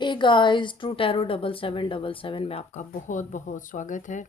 Hey guys, true tarot 7777 में आपका बहुत बहुत स्वागत है।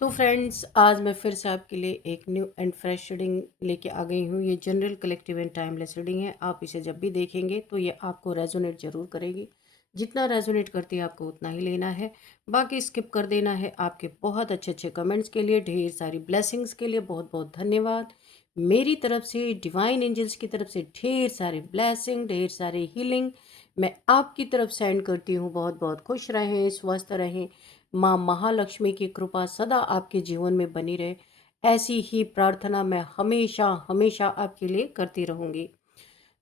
तो फ्रेंड्स, आज मैं फिर से आपके लिए एक न्यू एंड फ्रेश रीडिंग लेके आ गई हूँ। ये general, collective and timeless reading है। आप इसे जब भी देखेंगे तो ये आपको रेजोनेट जरूर करेगी। जितना रेजोनेट करती है आपको उतना ही लेना है, बाकी स्किप कर देना है। आपके बहुत अच्छे अच्छे कमेंट्स के लिए, ढेर सारी ब्लेसिंग्स के लिए बहुत बहुत धन्यवाद। मेरी तरफ से, डिवाइन एंजल्स की तरफ से ढेर सारे ब्लेसिंग, ढेर सारे हीलिंग मैं आपकी तरफ सेंड करती हूँ। बहुत बहुत खुश रहें, स्वस्थ रहें। माँ महालक्ष्मी की कृपा सदा आपके जीवन में बनी रहे, ऐसी ही प्रार्थना मैं हमेशा हमेशा आपके लिए करती रहूँगी।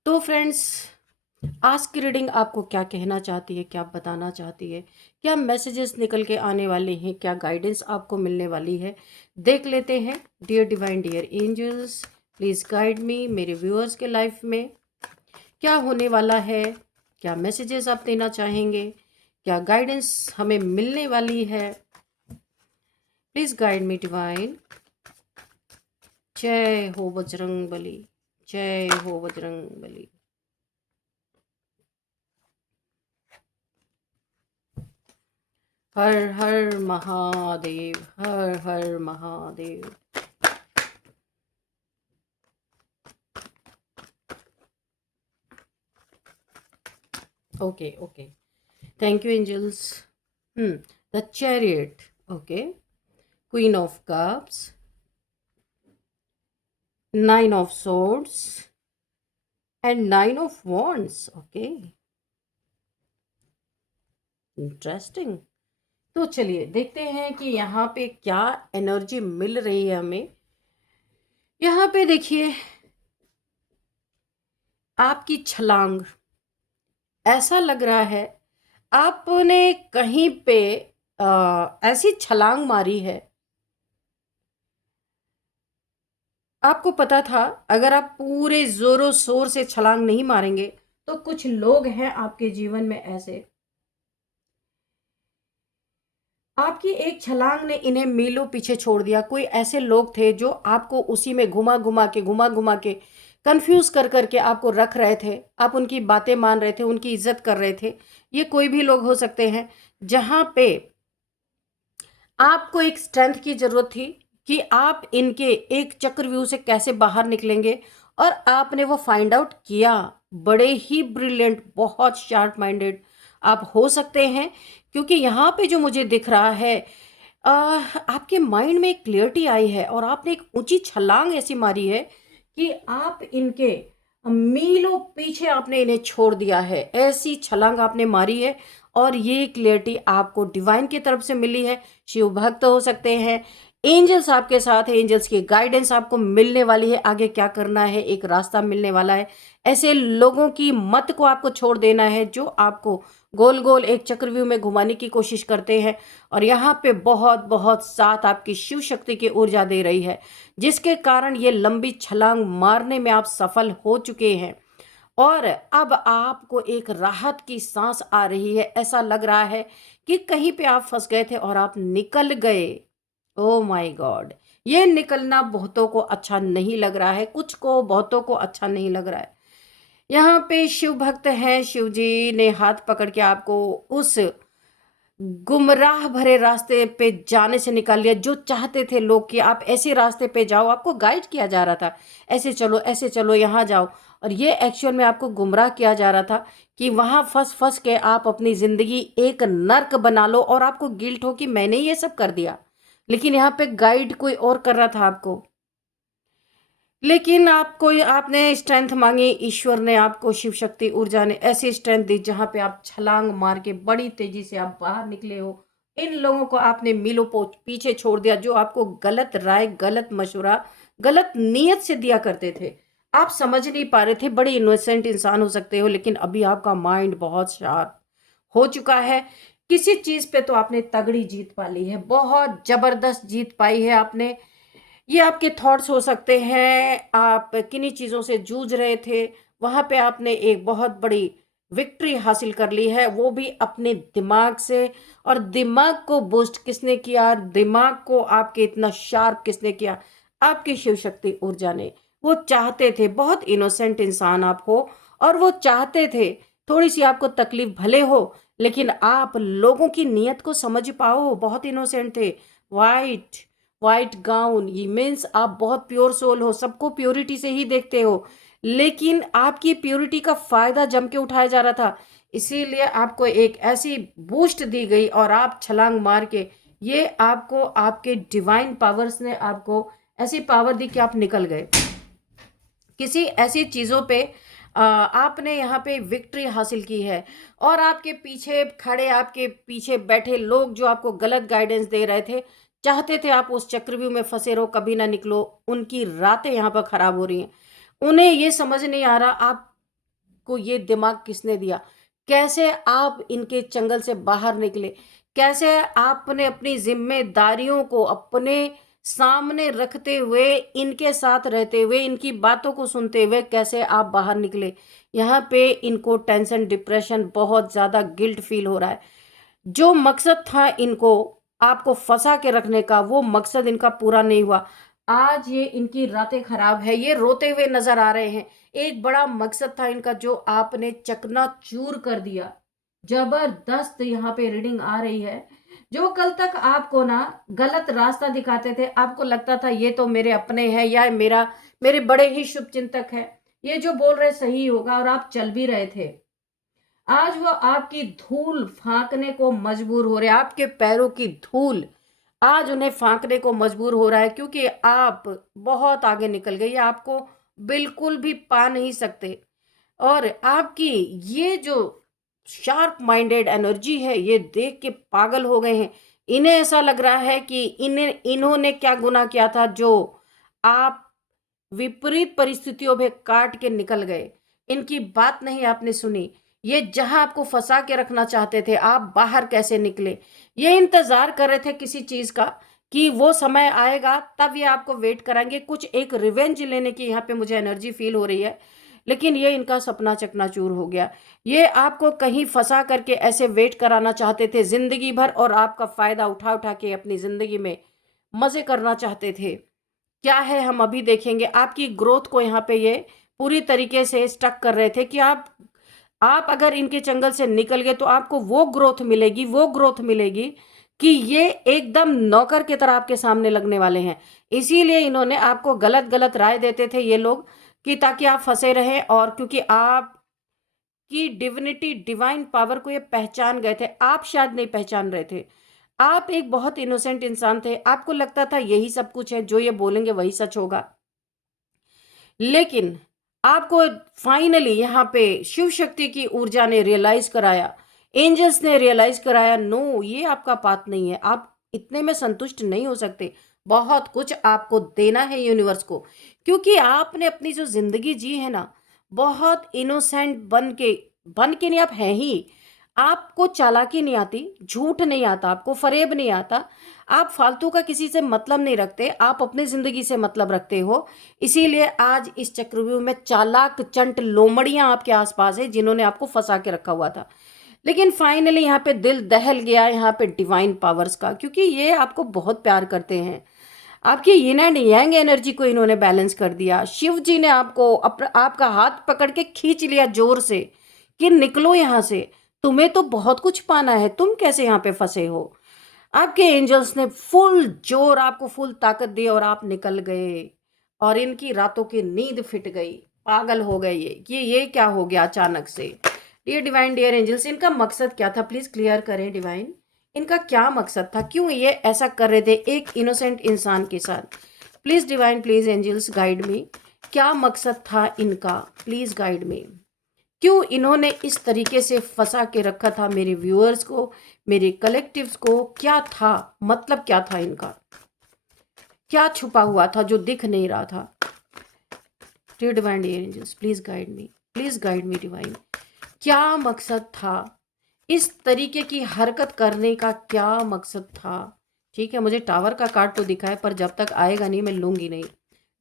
तो फ्रेंड्स, आज की रीडिंग आपको क्या कहना चाहती है, क्या बताना चाहती है, क्या मैसेजेस निकल के आने वाले हैं, क्या गाइडेंस आपको मिलने वाली है, देख लेते हैं। Dear divine, dear angels, please guide me. मेरे व्यूअर्स के लाइफ में क्या होने वाला है, क्या मैसेजेस आप देना चाहेंगे, क्या गाइडेंस हमें मिलने वाली है। Please guide me divine. जय हो बजरंग बली, जय हो बजरंग बली। हर हर महादेव, हर हर Mahadev. Okay okay, thank you angels. The chariot, okay. Queen of cups, 9 of swords and 9 of wands, okay. Interesting. तो चलिए देखते हैं कि यहाँ पे क्या एनर्जी मिल रही है हमें। यहाँ पे देखिए, आपकी छलांग, ऐसा लग रहा है आपने कहीं पे ऐसी छलांग मारी है। आपको पता था अगर आप पूरे जोरों शोर से छलांग नहीं मारेंगे तो कुछ लोग हैं आपके जीवन में ऐसे, आपकी एक छलांग ने इन्हें मीलों पीछे छोड़ दिया। कोई ऐसे लोग थे जो आपको उसी में घुमा घुमा के कंफ्यूज कर करके आपको रख रहे थे। आप उनकी बातें मान रहे थे, उनकी इज्जत कर रहे थे। ये कोई भी लोग हो सकते हैं जहां पे आपको एक स्ट्रेंथ की जरूरत थी कि आप इनके एक चक्रव्यूह से कैसे बाहर निकलेंगे, और आपने वो फाइंड आउट किया। बड़े ही ब्रिलियंट, बहुत शार्प माइंडेड आप हो सकते हैं, क्योंकि यहाँ पे जो मुझे दिख रहा है, आपके माइंड में एक क्लियरिटी आई है और आपने एक ऊंची छलांग ऐसी मारी है कि आप इनके मीलों पीछे आपने इन्हें छोड़ दिया है। ऐसी छलांग आपने मारी है और ये क्लियरिटी आपको डिवाइन की तरफ से मिली है। शिव भक्त हो सकते हैं, एंजल्स आपके साथ है, एंजल्स की गाइडेंस आपको मिलने वाली है। आगे क्या करना है, एक रास्ता मिलने वाला है। ऐसे लोगों की मत को आपको छोड़ देना है जो आपको गोल गोल एक चक्रव्यूह में घुमाने की कोशिश करते हैं। और यहाँ पे बहुत बहुत साथ आपकी शिव शक्ति की ऊर्जा दे रही है, जिसके कारण ये लंबी छलांग मारने में आप सफल हो चुके हैं। और अब आपको एक राहत की सांस आ रही है। ऐसा लग रहा है कि कहीं पे आप फंस गए थे और आप निकल गए। ओ माय गॉड, ये निकलना बहुतों को अच्छा नहीं लग रहा है, कुछ को, बहुतों को अच्छा नहीं लग रहा है। यहाँ पे शिव भक्त हैं, शिव जी ने हाथ पकड़ के आपको उस गुमराह भरे रास्ते पे जाने से निकाल लिया। जो चाहते थे लोग कि आप ऐसे रास्ते पे जाओ, आपको गाइड किया जा रहा था, ऐसे चलो, यहाँ जाओ। और ये एक्चुअल में आपको गुमराह किया जा रहा था कि वहां फंस फंस के आप अपनी जिंदगी एक नर्क बना लो और आपको गिल्ट हो कि मैंने ये सब कर दिया। लेकिन यहाँ पे गाइड कोई और कर रहा था आपको। लेकिन आपको, आपने स्ट्रेंथ मांगी, ईश्वर ने आपको, शिव शक्ति ऊर्जा ने ऐसी स्ट्रेंथ दी जहां पे आप छलांग मार के बड़ी तेजी से आप बाहर निकले हो। इन लोगों को आपने मीलों पीछे छोड़ दिया जो आपको गलत राय, गलत मशवरा, गलत नीयत से दिया करते थे। आप समझ नहीं पा रहे थे। बड़े इनोसेंट इंसान हो सकते हो, लेकिन अभी आपका माइंड बहुत शार्प हो चुका है। किसी चीज पे तो आपने तगड़ी जीत पा ली है, बहुत जबरदस्त जीत पाई है आपने। ये आपके थॉट्स हो सकते हैं। आप किन्हीं चीज़ों से जूझ रहे थे, वहाँ पे आपने एक बहुत बड़ी विक्ट्री हासिल कर ली है, वो भी अपने दिमाग से। और दिमाग को बूस्ट किसने किया, दिमाग को आपके इतना शार्प किसने किया? आपकी शिव शक्ति ऊर्जा ने। वो चाहते थे, बहुत इनोसेंट इंसान आप हो, और वो चाहते थे थोड़ी सी आपको तकलीफ भले हो, लेकिन आप लोगों की नीयत को समझ पाओ। बहुत इनोसेंट थे। वाइट वाइट गाउन, ये मीन्स आप बहुत प्योर सोल हो, सबको प्योरिटी से ही देखते हो, लेकिन आपकी प्योरिटी का फायदा जम के उठाया जा रहा था। इसीलिए आपको एक ऐसी बूस्ट दी गई और आप छलांग मार के, ये आपको आपके डिवाइन पावर्स ने आपको ऐसी पावर दी कि आप निकल गए किसी ऐसी चीज़ों पे। आपने यहाँ पे विक्ट्री हासिल की है। और आपके पीछे खड़े, आपके पीछे बैठे लोग जो आपको गलत गाइडेंस दे रहे थे, चाहते थे आप उस चक्रव्यूह में फंसे रहो, कभी ना निकलो, उनकी रातें यहाँ पर खराब हो रही हैं। उन्हें ये समझ नहीं आ रहा आपको ये दिमाग किसने दिया, कैसे आप इनके चंगल से बाहर निकले, कैसे आपने अपनी जिम्मेदारियों को अपने सामने रखते हुए, इनके साथ रहते हुए, इनकी बातों को सुनते हुए कैसे आप बाहर निकले। यहाँ पे इनको टेंशन, डिप्रेशन, बहुत ज़्यादा गिल्ट फील हो रहा है। जो मकसद था इनको आपको फंसा के रखने का, वो मकसद इनका पूरा नहीं हुआ। आज ये इनकी रातें खराब है, ये रोते हुए नजर आ रहे हैं। एक बड़ा मकसद था इनका जो आपने चकनाचूर कर दिया। जबरदस्त यहाँ पे रीडिंग आ रही है। जो कल तक आपको ना गलत रास्ता दिखाते थे, आपको लगता था ये तो मेरे अपने हैं या मेरे बड़े ही शुभ चिंतक है, ये जो बोल रहे सही होगा, और आप चल भी रहे थे। आज वो आपकी धूल फांकने को मजबूर हो रहे हैं। आपके पैरों की धूल आज उन्हें फांकने को मजबूर हो रहा है, क्योंकि आप बहुत आगे निकल गए, ये आपको बिल्कुल भी पा नहीं सकते। और आपकी ये जो शार्प माइंडेड एनर्जी है, ये देख के पागल हो गए हैं। इन्हें ऐसा लग रहा है कि इन्होंने क्या गुनाह किया था जो आप विपरीत परिस्थितियों में काट के निकल गए। इनकी बात नहीं आपने सुनी। ये जहां आपको फंसा के रखना चाहते थे, आप बाहर कैसे निकले, ये इंतजार कर रहे थे किसी चीज का कि वो समय आएगा तब ये आपको वेट कराएंगे। कुछ एक रिवेंज लेने की यहाँ पे मुझे एनर्जी फील हो रही है, लेकिन ये इनका सपना चकनाचूर हो गया। ये आपको कहीं फंसा करके ऐसे वेट कराना चाहते थे जिंदगी भर, और आपका फायदा उठा उठा के अपनी जिंदगी में मजे करना चाहते थे। क्या है हम अभी देखेंगे। आपकी ग्रोथ को यहाँ पे ये पूरी तरीके से स्टक कर रहे थे कि आप अगर इनके चंगल से निकल गए तो आपको वो ग्रोथ मिलेगी, वो ग्रोथ मिलेगी कि ये एकदम नौकर की तरह आपके सामने लगने वाले हैं। इसीलिए इन्होंने आपको गलत गलत राय देते थे ये लोग, कि ताकि आप फंसे रहें। और क्योंकि आपकी डिविनिटी, डिवाइन पावर को ये पहचान गए थे, आप शायद नहीं पहचान रहे थे। आप एक बहुत इनोसेंट इंसान थे, आपको लगता था यही सब कुछ है, जो ये बोलेंगे वही सच होगा। लेकिन आपको फाइनली यहाँ पे शिव शक्ति की ऊर्जा ने रियलाइज कराया, एंजल्स ने रियलाइज कराया, नो ये आपका पाथ नहीं है, आप इतने में संतुष्ट नहीं हो सकते, बहुत कुछ आपको देना है यूनिवर्स को। क्योंकि आपने अपनी जो जिंदगी जी है ना, बहुत इनोसेंट बन के नहीं, आप हैं ही। आपको चालाकी नहीं आती, झूठ नहीं आता, आपको फरेब नहीं आता, आप फालतू का किसी से मतलब नहीं रखते, आप अपनी जिंदगी से मतलब रखते हो। इसीलिए आज इस चक्रव्यूह में चालाक चंट लोमड़ियां आपके आसपास है, जिन्होंने आपको फंसा के रखा हुआ था। लेकिन फाइनली यहाँ पे दिल दहल गया यहाँ पे डिवाइन पावर्स का, क्योंकि ये आपको बहुत प्यार करते हैं। आपकी यिन एंड यांग एनर्जी को इन्होंने बैलेंस कर दिया। शिव जी ने आपको आपका हाथ पकड़ के खींच लिया जोर से कि निकलो यहाँ से, तुम्हें तो बहुत कुछ पाना है, तुम कैसे यहाँ पे फंसे हो। आपके एंजल्स ने फुल जोर, आपको फुल ताकत दी और आप निकल गए। और इनकी रातों की नींद फिट गई, पागल हो गए ये कि ये क्या हो गया अचानक से। डियर डिवाइन, डियर एंजल्स, इनका मकसद क्या था, प्लीज क्लियर करें डिवाइन। इनका क्या मकसद था, क्यों ये ऐसा कर रहे थे एक इनोसेंट इंसान के साथ। Please divine, please angels guide me, क्या मकसद था इनका, प्लीज गाइड मी। क्यों इन्होंने इस तरीके से फंसा के रखा था मेरे व्यूअर्स को, मेरे कलेक्टिव्स को, क्या था मतलब, क्या था इनका, क्या छुपा हुआ था जो दिख नहीं रहा था। Dear divine, dear angels, please guide me, please guide me divine. क्या मकसद था इस तरीके की हरकत करने का, क्या मकसद था। ठीक है, मुझे टावर का कार्ड तो दिखा है, पर जब तक आएगा नहीं मैं लूंगी नहीं।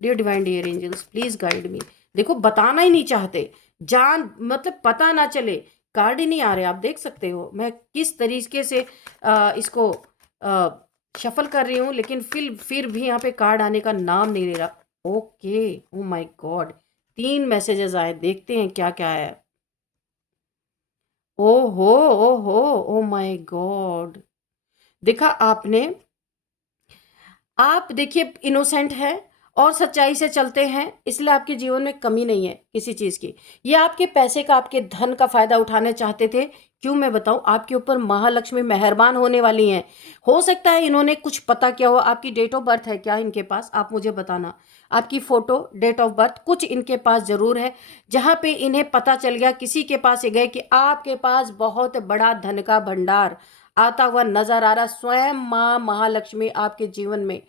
Dear divine, dear angels, please guide me. देखो बताना ही नहीं चाहते, जान मतलब पता ना चले, कार्ड ही नहीं आ रहे। आप देख सकते हो मैं किस तरीके से इसको शफल कर रही हूँ, लेकिन फिर भी यहाँ पे कार्ड आने का नाम नहीं ले रहा। Okay, oh my God, 3 messages आए, देखते हैं क्या क्या है। ओहो, ओहो, ओ माय गॉड! देखा आपने, आप देखिए इनोसेंट हैं और सच्चाई से चलते हैं, इसलिए आपके जीवन में कमी नहीं है किसी चीज़ की। ये आपके पैसे का, आपके धन का फ़ायदा उठाने चाहते थे। क्यों मैं बताऊँ, आपके ऊपर महालक्ष्मी मेहरबान होने वाली हैं। हो सकता है इन्होंने कुछ पता किया हो, आपकी डेट ऑफ बर्थ है क्या इनके पास? आप मुझे बताना। आपकी फ़ोटो, डेट ऑफ बर्थ कुछ इनके पास ज़रूर है, जहाँ पे इन्हें पता चल गया, किसी के पास ये गए कि आपके पास बहुत बड़ा धन का भंडार आता हुआ नज़र आ रहा। स्वयं माँ महालक्ष्मी आपके जीवन में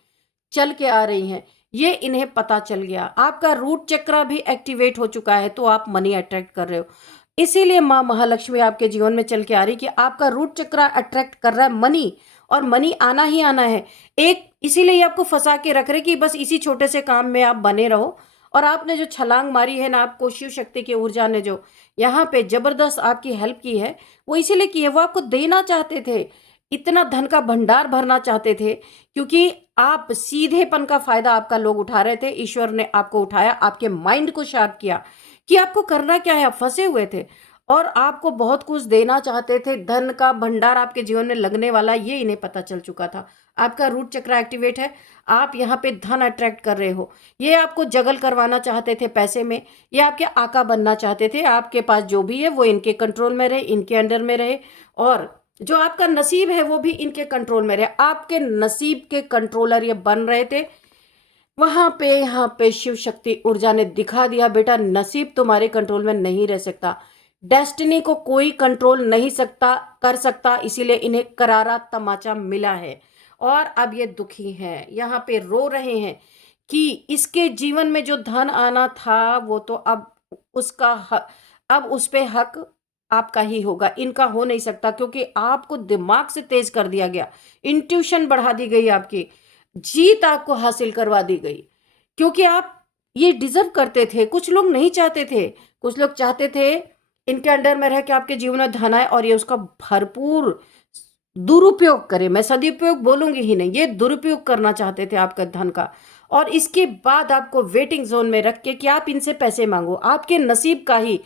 चल के आ रही हैं, ये इन्हें पता चल गया। आपका रूट चक्र भी एक्टिवेट हो चुका है, तो आप मनी अट्रैक्ट कर रहे हो। इसीलिए माँ महालक्ष्मी आपके जीवन में चल के आ रही कि आपका रूट चक्र अट्रैक्ट कर रहा है मनी, और मनी आना ही आना है। एक इसीलिए ये आपको फंसा के रख रहे कि बस इसी छोटे से काम में आप बने रहो। और आपने जो छलांग मारी है ना, आपको शिव शक्ति की ऊर्जा ने जो यहाँ पे जबरदस्त आपकी हेल्प की है, वो इसीलिए की है, वो आपको देना चाहते थे। इतना धन का भंडार भरना चाहते थे, क्योंकि आप सीधेपन का फायदा आपका लोग उठा रहे थे। ईश्वर ने आपको उठाया, आपके माइंड को शार्प किया कि आपको करना क्या है। आप फंसे हुए थे और आपको बहुत कुछ देना चाहते थे। धन का भंडार आपके जीवन में लगने वाला, ये इन्हें पता चल चुका था। आपका रूट चक्र एक्टिवेट है, आप यहाँ पे धन अट्रैक्ट कर रहे हो। ये आपको जगल करवाना चाहते थे पैसे में, ये आपके आका बनना चाहते थे। आपके पास जो भी है वो इनके कंट्रोल में रहे, इनके अंडर में रहे, और जो आपका नसीब है वो भी इनके कंट्रोल में रहे। आपके नसीब के कंट्रोलर ये बन रहे थे। वहां पे यहाँ पे शिव शक्ति ऊर्जा ने दिखा दिया, बेटा नसीब तुम्हारे कंट्रोल में नहीं रह सकता, डेस्टिनी को कोई कंट्रोल नहीं सकता कर सकता। इसीलिए इन्हें करारा तमाचा मिला है और अब ये दुखी हैं, यहाँ पे रो रहे हैं कि इसके जीवन में जो धन आना था वो तो अब उसका अब उस पे हक आपका ही होगा, इनका हो नहीं सकता, क्योंकि आपको दिमाग से तेज कर दिया गया, इंट्यूशन बढ़ा दी गई, आपकी जीत आपको हासिल करवा दी गई, क्योंकि आप ये डिजर्व करते थे। कुछ लोग नहीं चाहते थे, कुछ लोग चाहते थे इनके अंडर में रह के आपके जीवन में धन आए और ये उसका भरपूर दुरुपयोग करे। मैं सदुपयोग बोलूंगी ही नहीं, ये दुरुपयोग करना चाहते थे आपका धन का। और इसके बाद आपको वेटिंग जोन में रख के कि आप इनसे पैसे मांगो, आपके नसीब का ही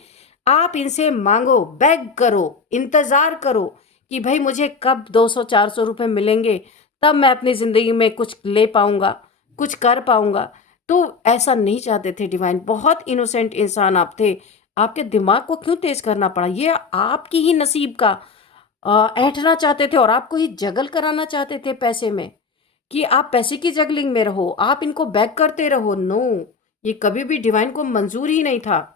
आप इनसे मांगो, बेग करो, इंतजार करो कि भाई मुझे कब 200-400 रुपए मिलेंगे, तब मैं अपनी जिंदगी में कुछ ले पाऊंगा, कुछ कर पाऊंगा। तो ऐसा नहीं चाहते थे डिवाइन, बहुत इनोसेंट इंसान आप थे। आपके दिमाग को क्यों तेज करना पड़ा? ये आपकी ही नसीब का ऐंठना चाहते थे और आपको ही जगल कराना चाहते थे पैसे में, कि आप पैसे की जगलिंग में रहो, आप इनको बैक करते रहो। नो, ये कभी भी डिवाइन को मंजूर ही नहीं था।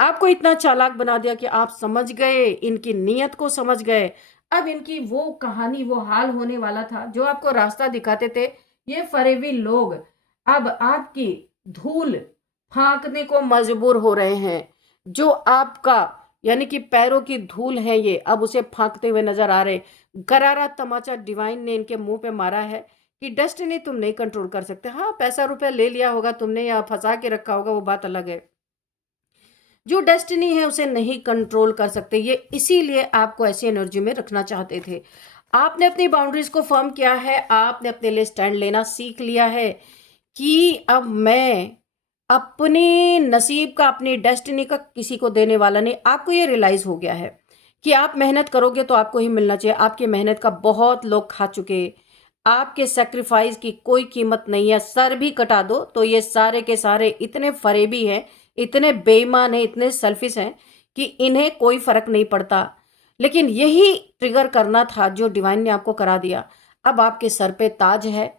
आपको इतना चालाक बना दिया कि आप समझ गए, इनकी नीयत को समझ गए। अब इनकी वो कहानी, वो हाल होने वाला था जो आपको रास्ता दिखाते थे। ये फरेबी लोग अब आपकी धूल फांकने को मजबूर हो रहे हैं। जो आपका यानी कि पैरों की धूल है, ये अब उसे फांकते हुए नजर आ रहे। करारा तमाचा डिवाइन ने इनके मुंह पे मारा है कि डेस्टिनी तुम नहीं कंट्रोल कर सकते। हाँ, पैसा रुपया ले लिया होगा तुमने या फंसा के रखा होगा, वो बात अलग है। जो डेस्टिनी है उसे नहीं कंट्रोल कर सकते। ये इसीलिए आपको ऐसी एनर्जी में रखना चाहते थे। आपने अपनी बाउंड्रीज को फर्म किया है, आपने अपने लिए स्टैंड लेना सीख लिया है कि अब मैं अपने नसीब का, अपनी डेस्टिनी का किसी को देने वाला नहीं। आपको ये रियलाइज हो गया है कि आप मेहनत करोगे तो आपको ही मिलना चाहिए। आपकी मेहनत का बहुत लोग खा चुके, आपके सेक्रीफाइस की कोई कीमत नहीं है। सर भी कटा दो तो ये सारे के सारे इतने फरेबी हैं, इतने बेईमान हैं, इतने सेल्फिश हैं कि इन्हें कोई फर्क नहीं पड़ता। लेकिन यही ट्रिगर करना था जो डिवाइन ने आपको करा दिया। अब आपके सर पे ताज है।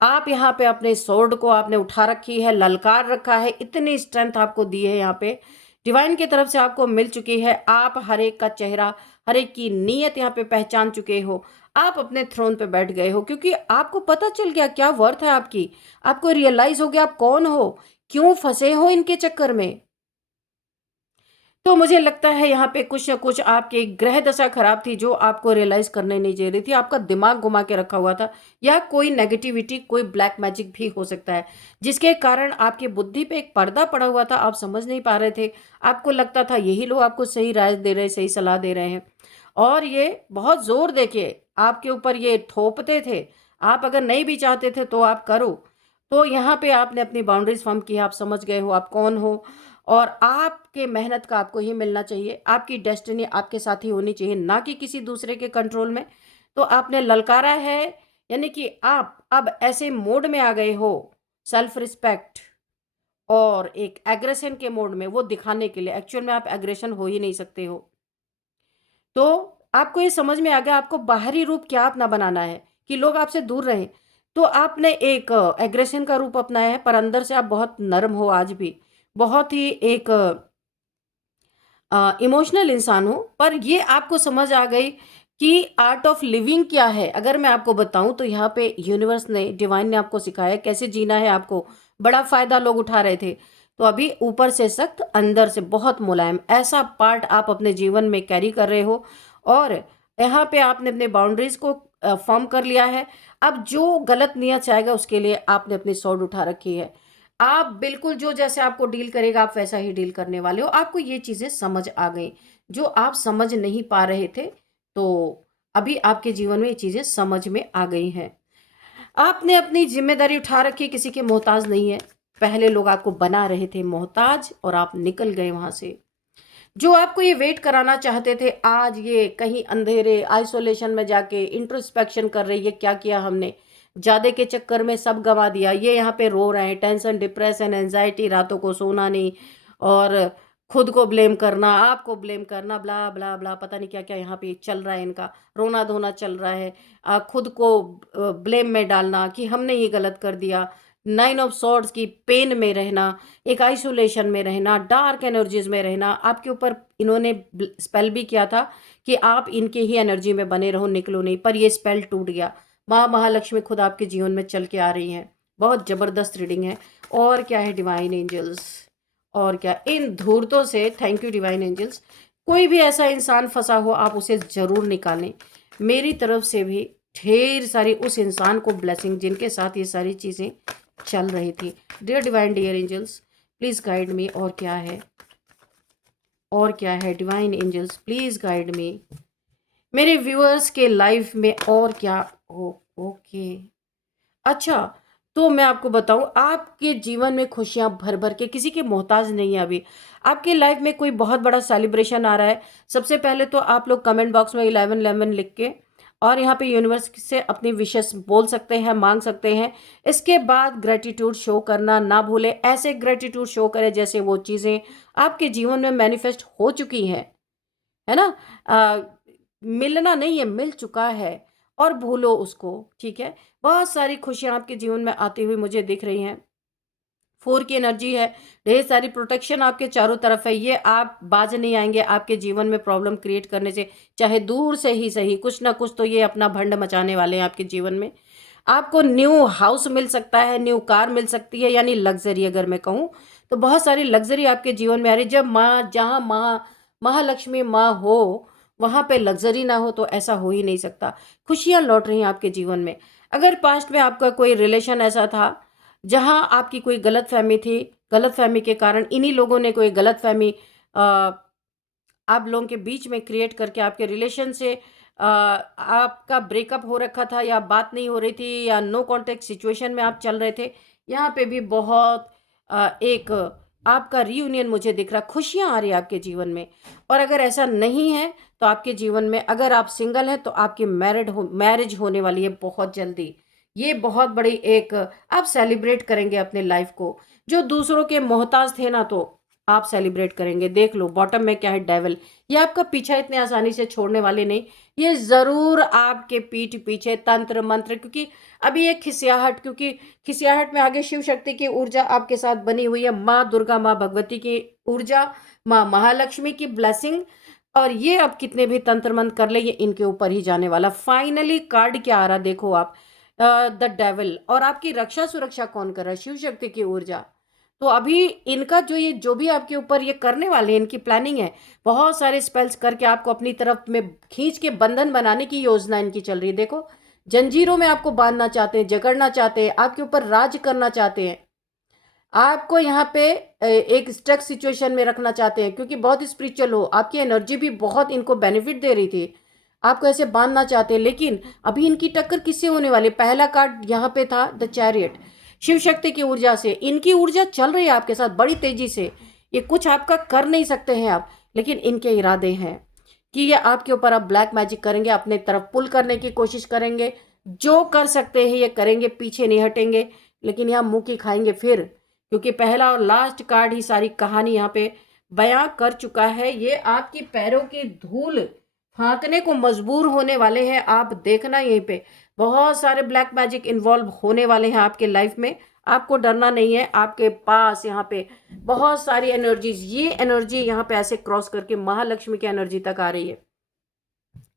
आप यहाँ पे अपने सोर्ड को आपने उठा रखी है, ललकार रखा है, इतनी स्ट्रेंथ आपको दी है। यहाँ पे डिवाइन की तरफ से आपको मिल चुकी है। आप हर एक का चेहरा, हर एक की नीयत यहाँ पे पहचान चुके हो। आप अपने थ्रोन पे बैठ गए हो क्योंकि आपको पता चल गया क्या वर्थ है आपकी। आपको रियलाइज हो गया आप कौन हो, क्यों फंसे हो इनके चक्कर में। तो मुझे लगता है यहाँ पे कुछ ना कुछ आपकी ग्रह दशा खराब थी जो आपको रियलाइज करने नहीं दे रही थी। आपका दिमाग घुमा के रखा हुआ था, या कोई नेगेटिविटी, कोई ब्लैक मैजिक भी हो सकता है जिसके कारण आपकी बुद्धि पे एक पर्दा पड़ा हुआ था। आप समझ नहीं पा रहे थे। आपको लगता था यही लोग आपको सही राय दे रहे, सही सलाह दे रहे हैं, और ये बहुत जोर देके आपके ऊपर ये थोपते थे। आप अगर नहीं भी चाहते थे तो आप करो। तो यहाँ पे आपने अपनी बाउंड्रीज फॉर्म की, आप समझ गए हो आप कौन हो। और आपके मेहनत का आपको ही मिलना चाहिए। आपकी डेस्टिनी आपके साथ ही होनी चाहिए, ना कि किसी दूसरे के कंट्रोल में। तो आपने ललकारा है, यानी कि आप अब ऐसे मोड में आ गए हो, सेल्फ रिस्पेक्ट और एक एग्रेशन के मोड में, वो दिखाने के लिए। एक्चुअल में आप एग्रेशन हो ही नहीं सकते हो। तो आपको ये समझ में आ गया आपको बाहरी रूप क्या अपना बनाना है कि लोग आपसे दूर रहें। तो आपने एक एग्रेशन का रूप अपनाया है, पर अंदर से आप बहुत नर्म हो आज भी, बहुत ही एक इमोशनल इंसान हो। पर ये आपको समझ आ गई कि आर्ट ऑफ लिविंग क्या है। अगर मैं आपको बताऊं तो यहाँ पे यूनिवर्स ने, डिवाइन ने आपको सिखाया कैसे जीना है। आपको बड़ा फायदा लोग उठा रहे थे, तो अभी ऊपर से सख्त अंदर से बहुत मुलायम, ऐसा पार्ट आप अपने जीवन में कैरी कर रहे हो। और यहाँ पे आपने अपने बाउंड्रीज को फॉर्म कर लिया है। अब जो गलत नियत से आएगा उसके लिए आपने अपनी सॉर्ड उठा रखी है। आप बिल्कुल जो जैसे आपको डील करेगा आप वैसा ही डील करने वाले हो। आपको ये चीजें समझ आ गई जो आप समझ नहीं पा रहे थे, तो अभी आपके जीवन में ये चीजें समझ में आ गई हैं। आपने अपनी जिम्मेदारी उठा रखी, किसी के मोहताज नहीं है। पहले लोग आपको बना रहे थे मोहताज और आप निकल गए वहां से। जो आपको ये वेट कराना चाहते थे, आज ये कहीं अंधेरे आइसोलेशन में जाके इंट्रोस्पेक्शन कर रही है, क्या किया हमने, ज्यादा के चक्कर में सब गंवा दिया। ये यहाँ पे रो रहे हैं, टेंशन, डिप्रेशन, एंजाइटी, रातों को सोना नहीं, और खुद को ब्लेम करना, आपको ब्लेम करना, ब्ला ब्ला ब्ला, पता नहीं क्या क्या यहाँ पे चल रहा है इनका, रोना धोना चल रहा है। खुद को ब्लेम में डालना कि हमने ये गलत कर दिया, 9 ऑफ सॉर्ड्स की पेन में रहना, एक आइसोलेशन में रहना, डार्क एनर्जीज में रहना। आपके ऊपर इन्होंने स्पेल भी किया था कि आप इनके ही एनर्जी में बने रहो, निकलो नहीं, पर ये स्पेल टूट गया। माँ महालक्ष्मी खुद आपके जीवन में चल के आ रही हैं। बहुत जबरदस्त रीडिंग है। और क्या है डिवाइन एंजल्स, और क्या इन धूर्तों से, थैंक यू डिवाइन एंजल्स। कोई भी ऐसा इंसान फंसा हो आप उसे जरूर निकालें। मेरी तरफ से भी ढेर सारी उस इंसान को ब्लेसिंग जिनके साथ ये सारी चीजें चल रही थी। Dear divine, dear angels, please guide me. और क्या है, और क्या है divine angels, please guide me. मेरे व्यूअर्स के लाइफ में और क्या हो। ओके, अच्छा, तो मैं आपको बताऊं, आपके जीवन में खुशियां भर भर के, किसी के मोहताज नहीं है अभी। आपके लाइफ में कोई बहुत बड़ा सेलिब्रेशन आ रहा है। सबसे पहले तो आप लोग कमेंट बॉक्स में 1111 लिख के और यहाँ पे यूनिवर्स से अपनी विशेस बोल सकते हैं, मांग सकते हैं। इसके बाद ग्रेटिट्यूड शो करना ना भूले। ऐसे ग्रेटिट्यूड शो करें जैसे वो चीज़ें आपके जीवन में मैनिफेस्ट हो चुकी हैं, है ना। आ, मिलना नहीं है, मिल चुका है, और भूलो उसको, ठीक है। बहुत सारी खुशियां आपके जीवन में आती हुई मुझे दिख रही हैं। 4 की एनर्जी है, ढेर सारी प्रोटेक्शन आपके चारों तरफ है। ये आप बाज नहीं आएंगे आपके जीवन में प्रॉब्लम क्रिएट करने से, चाहे दूर से ही सही, कुछ ना कुछ तो ये अपना भंड मचाने वाले हैं आपके जीवन में। आपको न्यू हाउस मिल सकता है, न्यू कार मिल सकती है, यानी लग्जरी। अगर मैं कहूँ तो बहुत सारी लग्जरी आपके जीवन में आ रही। जब माँ, जहाँ महालक्ष्मी माँ हो, वहां पे लग्जरी ना हो तो ऐसा हो ही नहीं सकता। खुशियां लौट रही हैं आपके जीवन में। अगर पास्ट में आपका कोई रिलेशन ऐसा था जहां आपकी कोई गलत फहमी थी, गलत फहमी के कारण इन्हीं लोगों ने कोई गलत फहमी आप लोगों के बीच में क्रिएट करके आपके रिलेशन से आपका ब्रेकअप हो रखा था, या बात नहीं हो रही थी, या नो कांटेक्ट सिचुएशन में आप चल रहे थे, यहाँ पे भी बहुत एक आपका रियूनियन मुझे दिख रहा। खुशियां आ रही है आपके जीवन में। और अगर ऐसा नहीं है तो आपके जीवन में, अगर आप सिंगल हैं तो आपकी मैरिज होने वाली है बहुत जल्दी। ये बहुत बड़ी एक आप सेलिब्रेट करेंगे अपने लाइफ को। जो दूसरों के मोहताज थे ना, तो आप सेलिब्रेट करेंगे। देख लो बॉटम में क्या है, डेविल। ये आपका पीछा इतने आसानी से छोड़ने वाले नहीं। ये जरूर आपके पीठ पीछे तंत्र मंत्र, क्योंकि अभी एक खिसियाहट, क्योंकि खिसियाहट में आगे शिव शक्ति की ऊर्जा आपके साथ बनी हुई है, माँ दुर्गा, माँ भगवती की ऊर्जा, माँ महालक्ष्मी की ब्लेसिंग। और ये अब कितने भी तंत्र मंत्र कर ले, ये इनके ऊपर ही जाने वाला। फाइनली कार्ड क्या आ रहा देखो आप, द डेविल। और आपकी रक्षा सुरक्षा कौन कर रहा है, शिव शक्ति की ऊर्जा। तो अभी इनका जो ये जो भी आपके ऊपर ये करने वाले हैं, इनकी प्लानिंग है, बहुत सारे स्पेल्स करके आपको अपनी तरफ में खींच के बंधन बनाने की योजना इनकी चल रही है। देखो, जंजीरों में आपको बांधना चाहते हैं, जकड़ना चाहते हैं, आपके ऊपर राज करना चाहते हैं, आपको यहाँ पे एक स्टक सिचुएशन में रखना चाहते हैं, क्योंकि बहुत स्पिरिचुअल हो, आपकी एनर्जी भी बहुत इनको बेनिफिट दे रही थी। आपको ऐसे बांधना चाहते हैं, लेकिन अभी इनकी टक्कर किससे होने वाली। पहला कार्ड यहाँ पे था द चैरियट, शिव शक्ति की ऊर्जा से। इनकी ऊर्जा चल रही है आपके साथ बड़ी तेजी से। ये कुछ आपका कर नहीं सकते हैं आप, लेकिन इनके इरादे हैं कि ये आपके ऊपर अब ब्लैक मैजिक करेंगे, अपने तरफ पुल करने की कोशिश करेंगे। जो कर सकते हैं ये करेंगे, पीछे नहीं हटेंगे। लेकिन यहाँ मुंह की खाएंगे फिर, क्योंकि पहला और लास्ट कार्ड ही सारी कहानी यहाँ पे बयां कर चुका है। ये आपकी पैरों की धूल फांकने को मजबूर होने वाले हैं। आप देखना, यहीं पे बहुत सारे ब्लैक मैजिक इन्वॉल्व होने वाले हैं आपके लाइफ में। आपको डरना नहीं है। आपके पास यहाँ पे बहुत सारी एनर्जीज, ये एनर्जी यहाँ पे ऐसे क्रॉस करके महालक्ष्मी की एनर्जी तक आ रही है।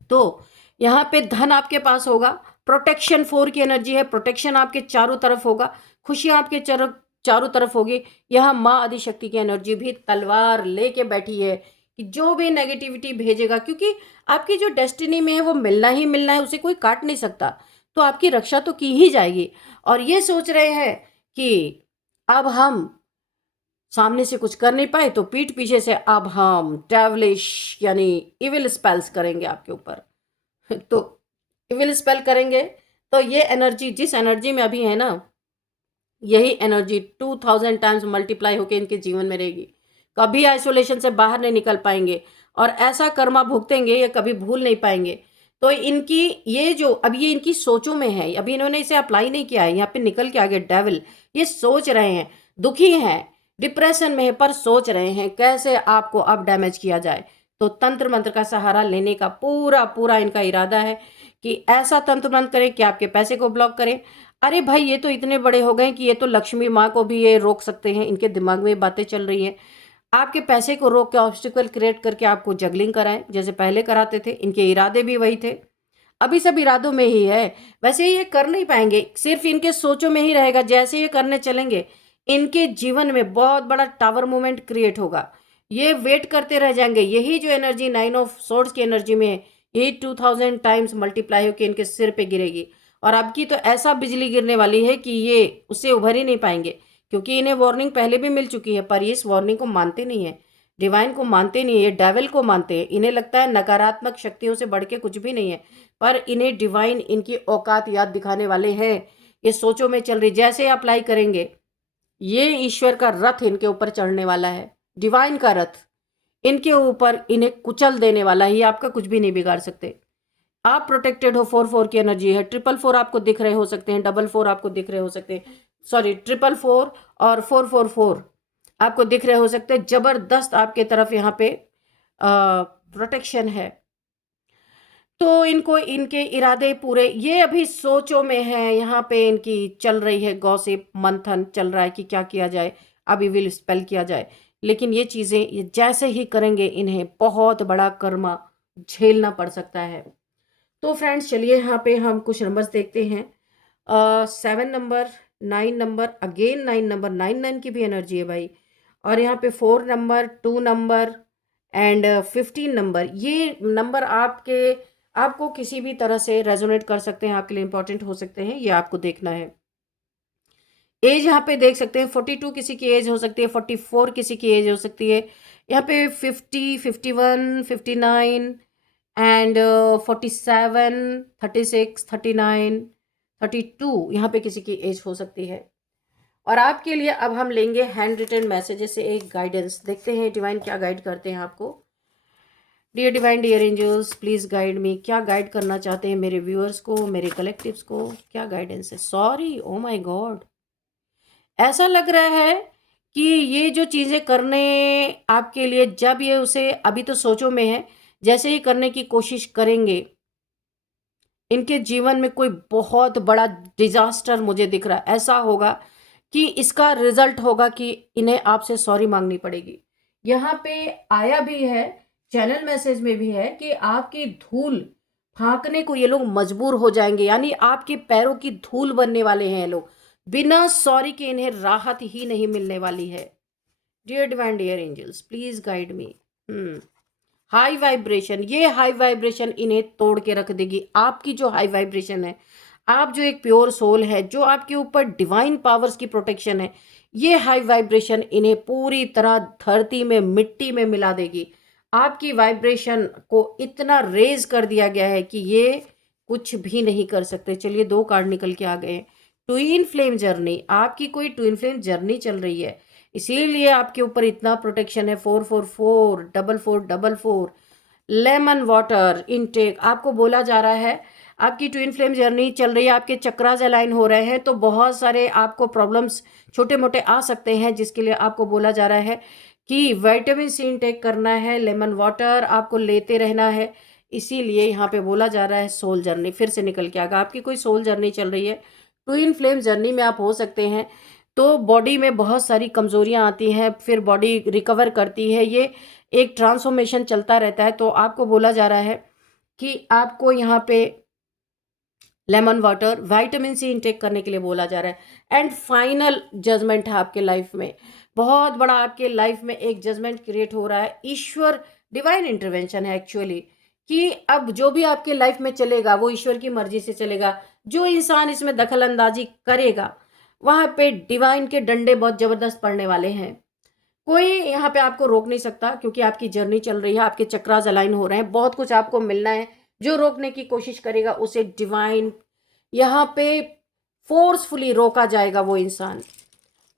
तो यहाँ पे धन आपके पास होगा। प्रोटेक्शन 4 की एनर्जी है, प्रोटेक्शन आपके चारों तरफ होगा, खुशियां आपके चारों तरफ होगी। यहाँ माँ आदिशक्ति की एनर्जी भी तलवार लेके बैठी है कि जो भी नेगेटिविटी भेजेगा, क्योंकि आपकी जो डेस्टिनी में है वो मिलना ही मिलना है, उसे कोई काट नहीं सकता। तो आपकी रक्षा तो की ही जाएगी। और ये सोच रहे हैं कि अब हम सामने से कुछ कर नहीं पाए तो पीठ पीछे से अब हम डेविलिश यानी इविल स्पेल्स करेंगे आपके ऊपर। तो इविल स्पेल करेंगे तो ये एनर्जी जिस एनर्जी में अभी है ना, यही एनर्जी 2000 टाइम्स मल्टीप्लाई होकर इनके जीवन में रहेगी। कभी आइसोलेशन से बाहर नहीं निकल पाएंगे और ऐसा कर्मा भुगतेंगे ये कभी भूल नहीं पाएंगे। तो इनकी ये जो अब ये इनकी सोचों में है, अभी इन्होंने इसे अप्लाई नहीं किया है, यहाँ पे निकल के आगे डेविल ये सोच रहे हैं, दुखी हैं, डिप्रेशन में है, पर सोच रहे हैं कैसे आपको अब डैमेज किया जाए। तो तंत्र मंत्र का सहारा लेने का पूरा पूरा इनका इरादा है कि ऐसा तंत्र मंत्र करें कि आपके पैसे को ब्लॉक करें। अरे भाई ये तो इतने बड़े हो गए कि ये तो लक्ष्मी माँ को भी ये रोक सकते हैं। इनके दिमाग में बातें चल रही है, आपके पैसे को रोक के ऑब्स्टिकल क्रिएट करके आपको जगलिंग कराएं जैसे पहले कराते थे। इनके इरादे भी वही थे, अभी सब इरादों में ही है। वैसे ये कर नहीं पाएंगे, सिर्फ इनके सोचों में ही रहेगा। जैसे ये करने चलेंगे इनके जीवन में बहुत बड़ा टावर मूवमेंट क्रिएट होगा। ये वेट करते रह जाएंगे। यही जो एनर्जी 9 ऑफ सोर्ड्स की एनर्जी में है, यही 2000 टाइम्स मल्टीप्लाई होकर इनके सिर पे गिरेगी। और अब की तो ऐसा बिजली गिरने वाली है कि ये उससे उभर ही नहीं पाएंगे, क्योंकि इन्हें वार्निंग पहले भी मिल चुकी है, पर ये इस वार्निंग को मानते नहीं है, डिवाइन को मानते नहीं है, ये डेविल को मानते हैं। इन्हें लगता है नकारात्मक शक्तियों से बढ़ के कुछ भी नहीं है, पर इन्हें डिवाइन इनकी औकात याद दिखाने वाले हैं। ये सोचों में चल रही, जैसे अप्लाई करेंगे ये ईश्वर का रथ इनके ऊपर चढ़ने वाला है, डिवाइन का रथ इनके ऊपर इन्हें कुचल देने वाला है। ये आपका कुछ भी नहीं बिगाड़ सकते। आप प्रोटेक्टेड हो। 4 की एनर्जी है, 4 आपको दिख रहे हो सकते हैं, 4 आपको दिख रहे हो सकते हैं, सॉरी 4 और 4 आपको दिख रहे हो सकते हैं। जबरदस्त आपके तरफ यहाँ पे प्रोटेक्शन है। तो इनको इनके इरादे पूरे, ये अभी सोचों में है। यहाँ पे इनकी चल रही है गॉसिप, मंथन चल रहा है कि क्या किया जाए, अभी विल स्पेल किया जाए। लेकिन ये चीज़ें ये जैसे ही करेंगे इन्हें बहुत बड़ा कर्मा झेलना पड़ सकता है। तो फ्रेंड्स चलिए यहाँ पे हम कुछ नंबर्स देखते हैं। 7 नंबर, 9 नंबर, अगेन 9 नंबर, 9 की भी एनर्जी है भाई। और यहाँ पे 4 नंबर, 2 नंबर एंड 15 नंबर। ये नंबर आपको किसी भी तरह से रेजोनेट कर सकते हैं, आपके लिए इंपॉर्टेंट हो सकते हैं, ये आपको देखना है। एज यहाँ पे देख सकते हैं 42 किसी की एज हो सकती है, 44 किसी की एज हो सकती है। यहाँ पे 50, 51, 59 एंड 47, 36, 39, 32 यहाँ पे किसी की एज हो सकती है। और आपके लिए अब हम लेंगे हैंड रिटन मैसेजेस से एक गाइडेंस, देखते हैं डिवाइन क्या गाइड करते हैं आपको। Dear divine, dear angels, please guide me. क्या गाइड करना चाहते हैं मेरे व्यूअर्स को, मेरे कलेक्टिव्स को, क्या गाइडेंस है? सॉरी, ओ माय गॉड, ऐसा लग रहा है कि ये जो चीज़ें करने आपके लिए, जब ये उसे अभी तो सोचों में है, जैसे ही करने की कोशिश करेंगे इनके जीवन में कोई बहुत बड़ा डिजास्टर मुझे दिख रहा है। ऐसा होगा कि इसका रिजल्ट होगा कि इन्हें आपसे सॉरी मांगनी पड़ेगी। यहाँ पे आया भी है, चैनल मैसेज में भी है कि आपकी धूल फांकने को ये लोग मजबूर हो जाएंगे, यानी आपके पैरों की धूल बनने वाले हैं ये लोग। बिना सॉरी के इन्हें राहत ही नहीं मिलने वाली है। Dear divine, dear angels, please guide me. High vibration, ये हाई वाइब्रेशन इन्हें तोड़ के रख देगी। आपकी जो हाई वाइब्रेशन है, आप जो एक प्योर सोल है, जो आपके ऊपर डिवाइन पावर्स की प्रोटेक्शन है, ये हाई वाइब्रेशन इन्हें पूरी तरह धरती में, मिट्टी में मिला देगी। आपकी वाइब्रेशन को इतना रेज कर दिया गया है कि ये कुछ भी नहीं कर सकते। चलिए 2 कार्ड निकल के आ गए। ट्विन फ्लेम जर्नी, आपकी कोई ट्विन फ्लेम जर्नी चल रही है। इसीलिए आपके ऊपर इतना प्रोटेक्शन है। 4444444 लेमन वाटर इनटेक आपको बोला जा रहा है। आपकी ट्विन फ्लेम जर्नी चल रही है, आपके चक्रास अलाइन हो रहे हैं, तो बहुत सारे आपको प्रॉब्लम्स छोटे मोटे आ सकते हैं, जिसके लिए आपको बोला जा रहा है कि विटामिन सी इनटेक करना है, लेमन वाटर आपको लेते रहना है। इसीलिए यहाँ पे बोला जा रहा है सोल जर्नी फिर से निकल के आएगा। आपकी कोई सोल जर्नी चल रही है, ट्विन फ्लेम जर्नी में आप हो सकते हैं, तो बॉडी में बहुत सारी कमजोरियां आती हैं, फिर बॉडी रिकवर करती है, ये एक ट्रांसफॉर्मेशन चलता रहता है। तो आपको बोला जा रहा है कि आपको यहाँ पे lemon water vitamin C intake करने के लिए बोला जा रहा है। एंड फाइनल जजमेंट है आपके लाइफ में, बहुत बड़ा आपके लाइफ में एक जजमेंट क्रिएट हो रहा है। ईश्वर डिवाइन इंटरवेंशन है एक्चुअली, कि अब जो भी आपके लाइफ में चलेगा वो ईश्वर की मर्जी से चलेगा। जो इंसान इसमें दखल अंदाजी करेगा वहां पे डिवाइन के डंडे बहुत जबरदस्त पड़ने वाले हैं। कोई यहाँ पे आपको रोक नहीं सकता, क्योंकि आपकी जर्नी चल रही है, आपके चक्रास अलाइन हो रहे हैं, बहुत कुछ आपको मिलना है। जो रोकने की कोशिश करेगा उसे डिवाइन यहाँ पे फोर्सफुली रोका जाएगा वो इंसान।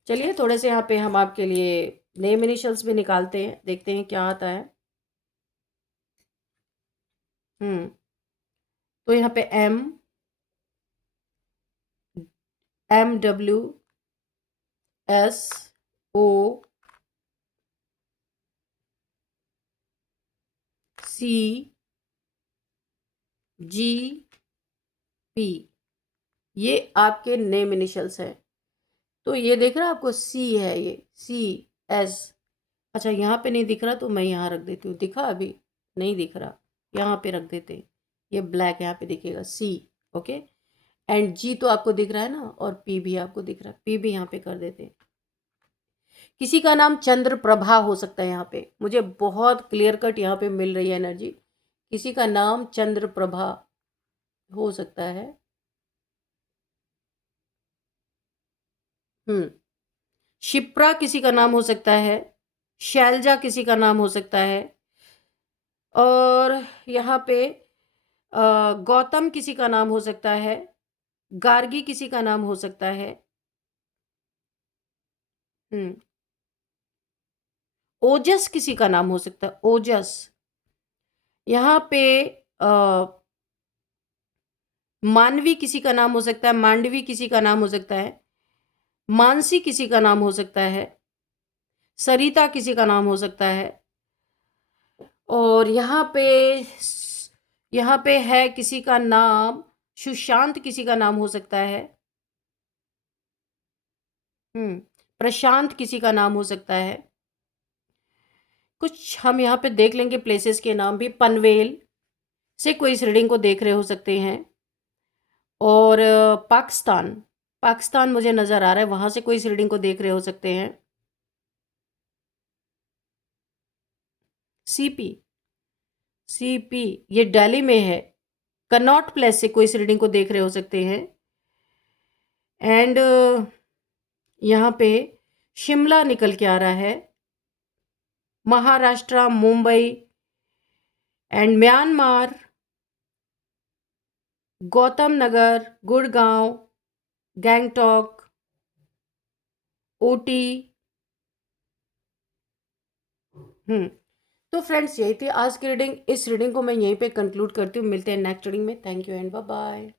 चलिए थोड़े से यहाँ पे हम आपके लिए नेम इनिशियल्स भी निकालते हैं, देखते हैं क्या आता है। तो यहाँ पे MWSOGP, ये आपके नेम इनिशियल्स हैं। तो ये देख रहा है आपको, सी है, ये CS। अच्छा यहाँ पे नहीं दिख रहा तो मैं यहाँ रख देती हूँ। दिखा? अभी नहीं दिख रहा, यहाँ पे रख देते, ये ब्लैक यहाँ पे दिखेगा C। ओके, एंड G तो आपको दिख रहा है ना, और P भी आपको दिख रहा है, P भी यहाँ पे कर देते। किसी का नाम चंद्र प्रभा हो सकता है, यहाँ पे मुझे बहुत क्लियर कट यहाँ पे मिल रही है एनर्जी। किसी का नाम चंद्र प्रभा हो सकता है। शिप्रा किसी का नाम हो सकता है, शैलजा किसी का नाम हो सकता है, और यहाँ पे गौतम किसी का नाम हो सकता है, गार्गी किसी का नाम हो सकता है। ओजस किसी का नाम हो सकता है, ओजस। यहाँ पे मानवी किसी का नाम हो सकता है, मांडवी किसी का नाम हो सकता है, मानसी किसी का नाम हो सकता है, सरिता किसी का नाम हो सकता है, और यहाँ पे है किसी का नाम सुशांत किसी का नाम हो सकता है। प्रशांत किसी का नाम हो सकता है। कुछ हम यहाँ पे देख लेंगे प्लेसेस के नाम भी। पनवेल से कोई इस रीडिंग को देख रहे हो सकते हैं, और पाकिस्तान, पाकिस्तान मुझे नज़र आ रहा है, वहाँ से कोई इस रीडिंग को देख रहे हो सकते हैं। सीपी ये दिल्ली में है। कनॉट प्लेस से कोई इस रीडिंग को देख रहे हो सकते हैं। एंड यहाँ पे शिमला निकल के आ रहा है, Maharashtra, Mumbai and Myanmar, Gautam Nagar, Gurgaon, Gangtok, OT. तो फ्रेंड्स यही थी आज की रीडिंग। इस रीडिंग को मैं यहीं पे कंक्लूड करती हूँ। मिलते हैं नेक्स्ट रीडिंग में। Thank you and bye bye.